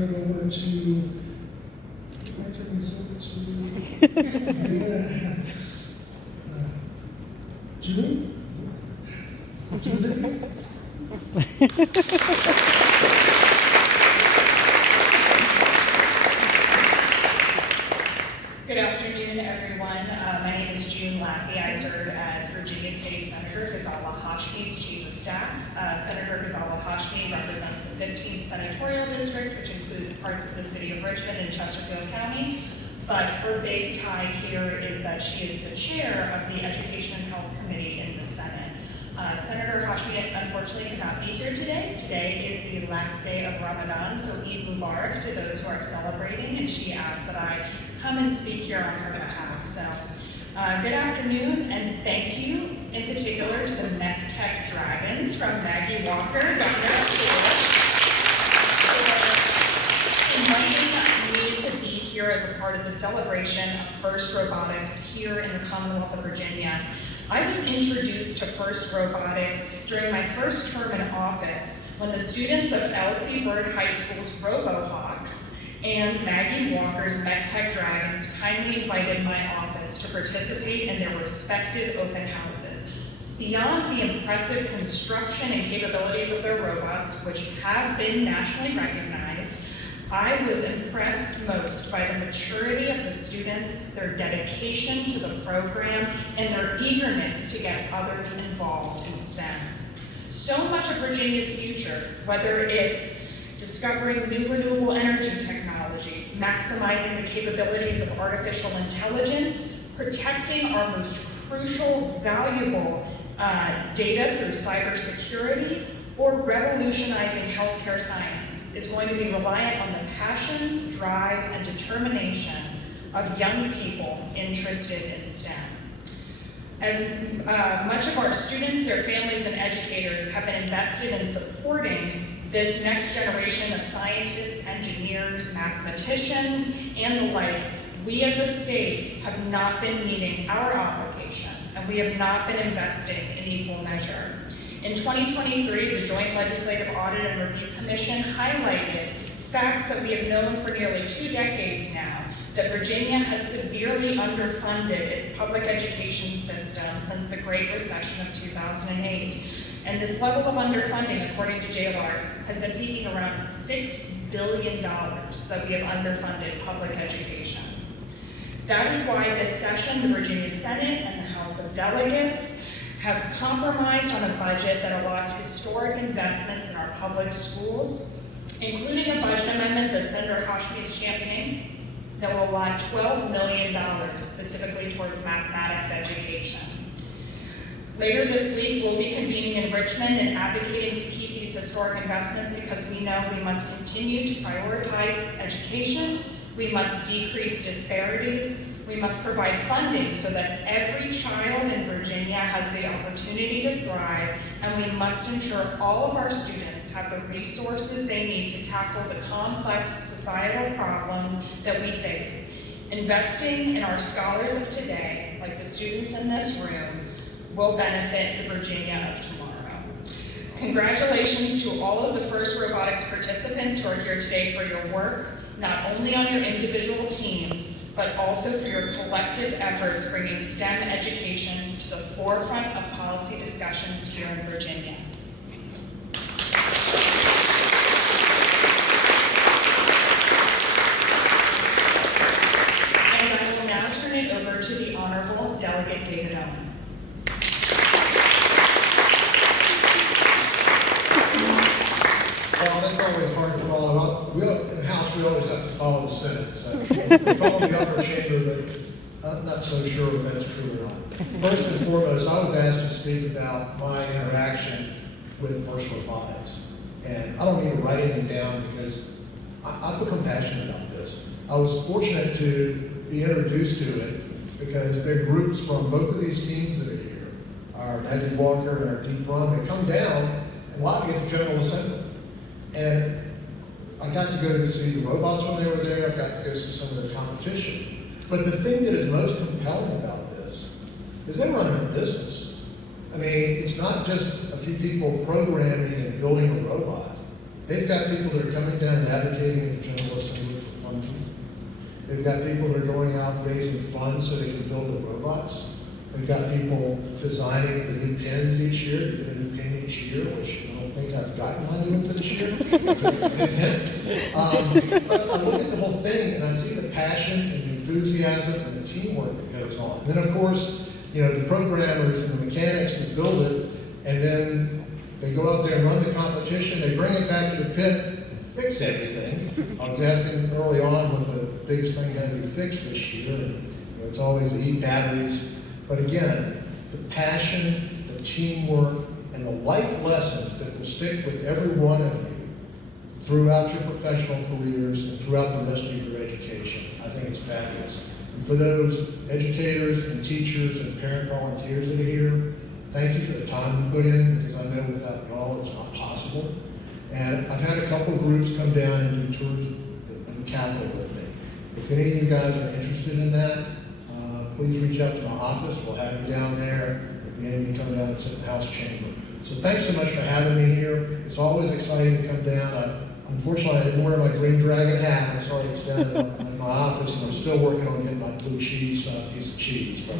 turn it over to, I turn this over to, June? Julie? Good afternoon, everyone. My name is June Laffey. I serve as Virginia State Senator Ghazala-Hashmi's Chief of Staff. Senator Ghazala-Hashmi represents the 15th Senatorial District, which includes parts of the city of Richmond and Chesterfield County. But her big tie here is that she is the chair of the Education and Health Committee in the Senate. Senator Hashmi unfortunately cannot be here today. Today is the last day of Ramadan, so Eid Mubarak to those who are celebrating, and she asked that I come and speak here on her behalf. So, good afternoon, and thank you in particular to the Mech Tech Dragons from Maggie Walker Governors School for inviting me to be here as a part of the celebration of FIRST Robotics here in the Commonwealth of Virginia. I was introduced to FIRST Robotics during my first term in office when the students of L.C. Byrd High School's RoboHawks and Maggie Walker's Mech Tech Dragons kindly invited my office to participate in their respective open houses. Beyond the impressive construction and capabilities of their robots, which have been nationally recognized, I was impressed most by the maturity of the students, their dedication to the program, and their eagerness to get others involved in STEM. So much of Virginia's future, whether it's discovering new renewable energy technology, maximizing the capabilities of artificial intelligence, protecting our most crucial, valuable data through cybersecurity, or revolutionizing healthcare science, is going to be reliant on the passion, drive, and determination of young people interested in STEM. As much of our students, their families, and educators have been invested in supporting this next generation of scientists, engineers, mathematicians, and the like, we as a state have not been meeting our obligation, and we have not been investing in equal measure. In 2023, the Joint Legislative Audit and Review Commission highlighted facts that we have known for nearly 2 decades now, that Virginia has severely underfunded its public education system since the Great Recession of 2008. And this level of underfunding, according to JLARC, has been peaking around $6 billion that we have underfunded public education. That is why this session, the Virginia Senate and the House of Delegates have compromised on a budget that allots historic investments in our public schools, including a budget amendment that Senator Hashmi is championing that will allot $12 million specifically towards mathematics education. Later this week, we'll be convening in Richmond and advocating to keep these historic investments because we know we must continue to prioritize education, we must decrease disparities, we must provide funding so that every child in Virginia has the opportunity to thrive, and we must ensure all of our students have the resources they need to tackle the complex societal problems that we face. Investing in our scholars of today, like the students in this room, will benefit the Virginia of tomorrow. Congratulations to all of the FIRST Robotics participants who are here today for your work, not only on your individual teams, but also for your collective efforts bringing STEM education to the forefront of policy discussions here in Virginia. And I will now turn it over to the Honorable Delegate David Owen. Well, that's always hard to follow up. In the House, we always have to follow the Senate. So we call the upper chamber, but I'm not so sure if that's true or not. First and foremost, I was asked to speak about my interaction with FIRST Robotics. And I don't need to write anything down because I become passionate about this. I was fortunate to be introduced to it because there are groups from both of these teams that are here. Our Maggie Walker and our Deep Run, they come down and lobby at the General Assembly. And I got to go to see the robots when they were there. I got to go see some of their competition. But the thing that is most compelling about this is they run a business. I mean, it's not just a few people programming and building a robot. They've got people that are coming down and advocating at the General Assembly for funding. They've got people that are going out raising funds so they can build the robots. They've got people designing the new pins each year. You get a new pin each year, which I don't think I've gotten my new one for this year. But I look at the whole thing and I see the passion and the enthusiasm and the teamwork that goes on. And then of course, you know, the programmers and the mechanics that build it, and then they go out there and run the competition, they bring it back to the pit and fix everything. I was asking early on what the biggest thing had to be fixed this year, and you know, it's always the e-batteries. But again, the passion, the teamwork, and the life lessons that will stick with every one of you throughout your professional careers and throughout the rest of your education. I think it's fabulous. And for those educators and teachers and parent volunteers that are here, thank you for the time you put in, because I know without y'all it's not possible. And I've had a couple groups come down and do tours of the Capitol with me. If any of you guys are interested in that, please reach out to my office. We'll have you down there. At the end, you come down and sit in the House chamber. So thanks so much for having me here. It's always exciting to come down. Unfortunately, I didn't wear my green dragon hat. I'm sorry it's down in my office, and I'm still working on getting my blue cheese piece of cheese. But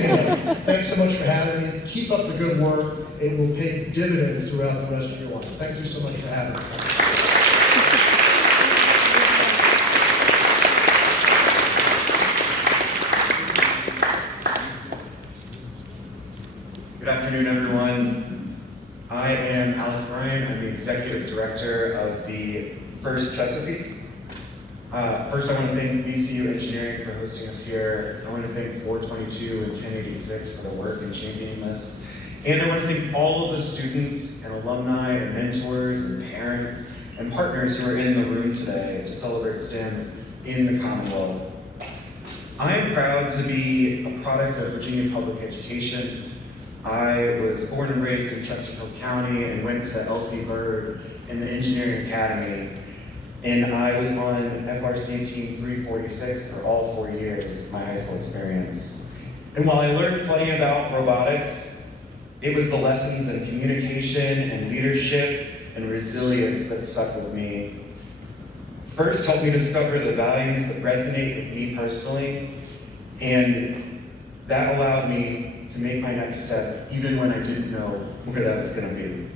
anyway, thanks so much for having me. Keep up the good work. It will pay dividends throughout the rest of your life. Thank you so much for having me. Good afternoon, everyone. I am Alex Bryan. I'm the Executive Director of the FIRST Chesapeake. First, I want to thank VCU Engineering for hosting us here. I want to thank 422 and 1086 for the work in championing this. And I want to thank all of the students and alumni and mentors and parents and partners who are in the room today to celebrate STEM in the Commonwealth. I am proud to be a product of Virginia Public Education. I was born and raised in Chesterfield County and went to L.C. Byrd in the Engineering Academy. And I was on FRC Team 346 for all 4 years of my high school experience. And while I learned plenty about robotics, it was the lessons in communication and leadership and resilience that stuck with me. FIRST helped me discover the values that resonate with me personally, and that allowed me to make my next step, even when I didn't know where that was going to be.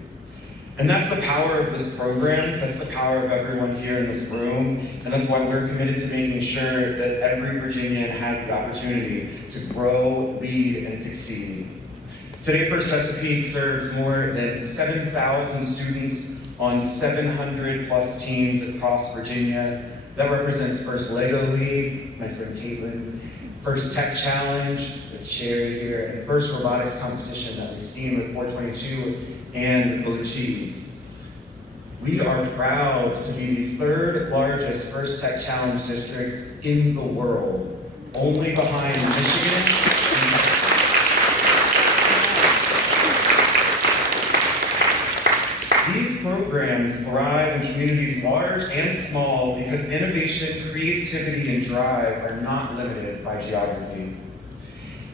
And that's the power of this program. That's the power of everyone here in this room. And that's why we're committed to making sure that every Virginian has the opportunity to grow, lead, and succeed. Today, FIRST Chesapeake serves more than 7,000 students on 700 plus teams across Virginia. That represents FIRST Lego League, my friend Caitlin, FIRST Tech Challenge, it's Sherry here, and FIRST Robotics Competition that we've seen with 422 and Blue Cheese. We are proud to be the third largest FIRST Tech Challenge district in the world, only behind Michigan and Texas. These programs thrive in communities large and small because innovation, creativity, and drive are not limited by geography.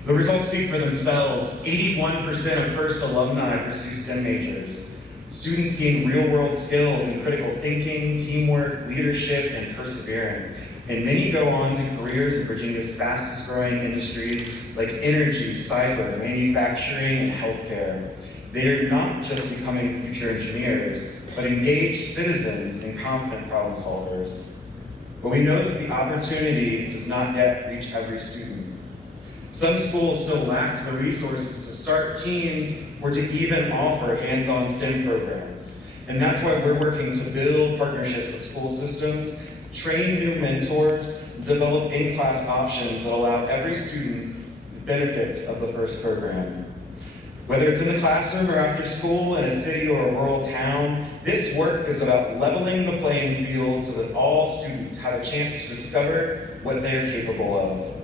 The results speak for themselves. 81% of FIRST alumni pursue STEM majors. Students gain real-world skills in critical thinking, teamwork, leadership, and perseverance. And many go on to careers in Virginia's fastest-growing industries like energy, cyber, manufacturing, and healthcare. They are not just becoming future engineers, but engaged citizens and confident problem solvers. But we know that the opportunity does not yet reach every student. Some schools still lack the resources to start teams or to even offer hands-on STEM programs. And that's why we're working to build partnerships with school systems, train new mentors, develop in-class options that allow every student the benefits of the FIRST program. Whether it's in the classroom or after school, in a city or a rural town, this work is about leveling the playing field so that all students have a chance to discover what they are capable of.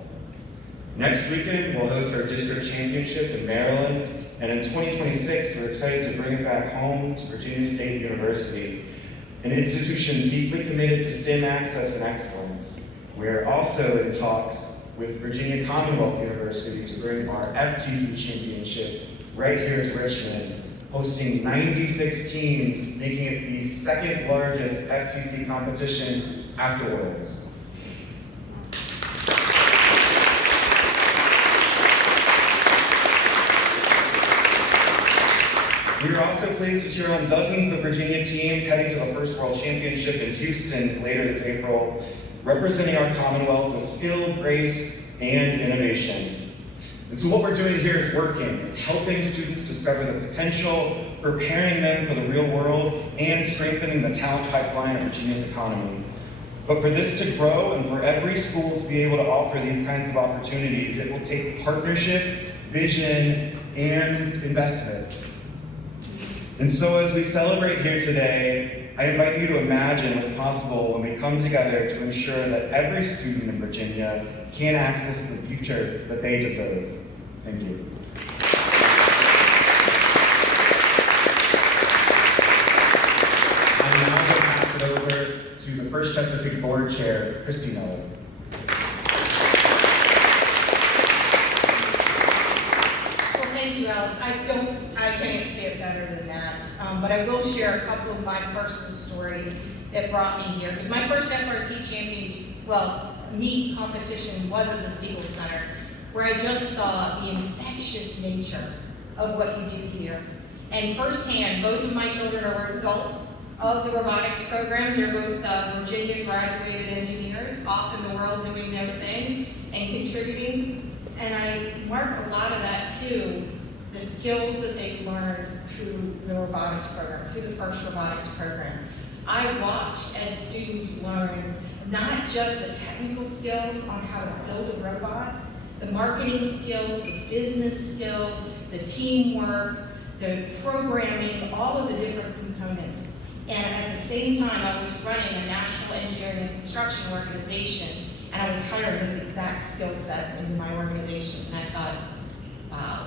Next weekend, we'll host our district championship in Maryland, and in 2026, we're excited to bring it back home to Virginia State University, an institution deeply committed to STEM access and excellence. We are also in talks with Virginia Commonwealth University to bring our FTC championship right here to Richmond, hosting 96 teams, making it the second largest FTC competition after Worlds. We are also pleased to cheer on dozens of Virginia teams heading to the FIRST World Championship in Houston later this April, representing our Commonwealth with skill, grace, and innovation. And so what we're doing here is working. It's helping students discover the potential, preparing them for the real world, and strengthening the talent pipeline of Virginia's economy. But for this to grow and for every school to be able to offer these kinds of opportunities, it will take partnership, vision, and investment. And so as we celebrate here today, I invite you to imagine what's possible when we come together to ensure that every student in Virginia can access the future that they deserve. Thank you. I'm now going to pass it over to the First Chesapeake Board Chair, Christy Miller. Well, thank you, Alex. I can't say it better than that. But I will share a couple of my personal stories that brought me here. Because my first FRC meet competition was at the Siegel Center, where I just saw the infectious nature of what you do here. And firsthand, both of my children are results of the robotics programs. They're both Virginia graduated engineers, off in the world doing their thing and contributing. And I mark a lot of that too, the skills that they've learned through the robotics program, through the FIRST robotics program. I watched as students learn not just the technical skills on how to build a robot, the marketing skills, the business skills, the teamwork, the programming, all of the different components. And at the same time, I was running a national engineering and construction organization, and I was hiring those exact skill sets into my organization. And I thought, wow,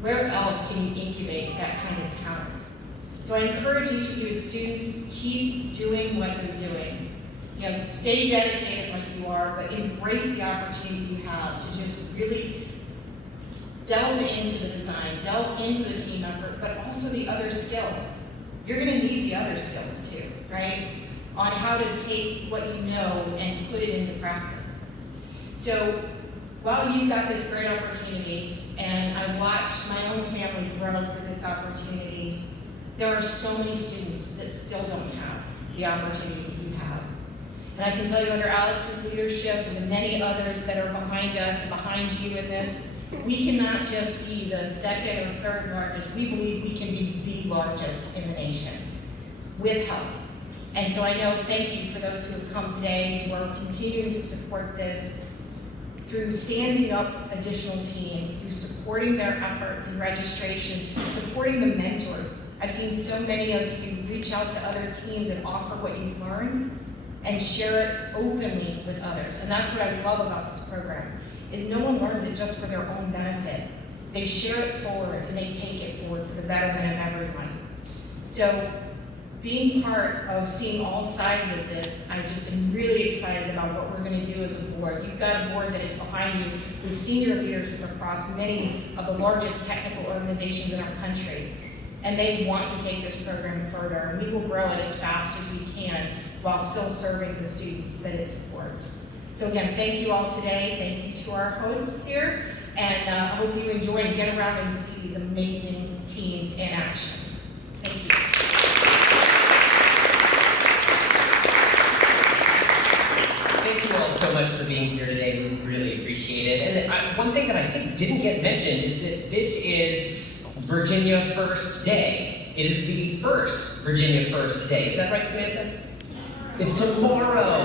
where else can you incubate that kind of talent? So I encourage each of you as students, keep doing what you're doing. You know, stay dedicated like you are, but embrace the opportunity you have to just really delve into the design, delve into the team effort, but also the other skills. You're gonna need the other skills too, right? On how to take what you know and put it into practice. So while you've got this great opportunity, and I watched my own family grow through this opportunity, there are so many students that still don't have the opportunity you have. And I can tell you under Alex's leadership and the many others that are behind us and behind you in this, we cannot just be the second or third largest. We believe we can be the largest in the nation with help. And so I know, thank you for those who have come today, who are continuing to support this through standing up additional teams, through supporting their efforts and registration, supporting the mentors. I've seen so many of you reach out to other teams and offer what you've learned and share it openly with others. And that's what I love about this program, is no one learns it just for their own benefit. They share it forward and they take it forward for the betterment of everyone. So being part of seeing all sides of this, I just am really excited about what we're going to do as a board. You've got a board that is behind you with senior leadership across many of the largest technical organizations in our country. And they want to take this program further, and we will grow it as fast as we can while still serving the students that it supports. So again, thank you all today. Thank you to our hosts here, and I hope you enjoy and get around and see these amazing teams in action. Thank you. Thank you all so much for being here today. We really appreciate it. And one thing that I think didn't get mentioned is that this is Virginia First Day. It is the first Virginia First Day. Is that right, Samantha? It's tomorrow.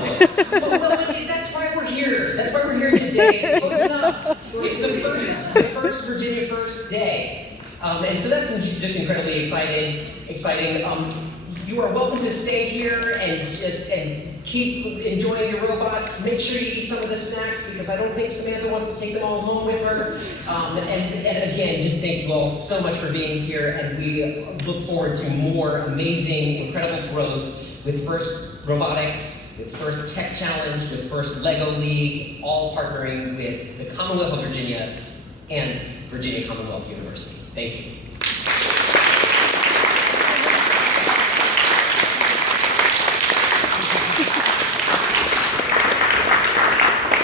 well, that's why we're here. That's why we're here today. It's close enough. It's the first Virginia First Day. And so that's just incredibly exciting. You are welcome to stay here and keep enjoying your robots. Make sure you eat some of the snacks, because I don't think Samantha wants to take them all home with her. And again, just thank you all so much for being here, and we look forward to more amazing, incredible growth with FIRST Robotics, with FIRST Tech Challenge, with FIRST Lego League, all partnering with the Commonwealth of Virginia and Virginia Commonwealth University. Thank you.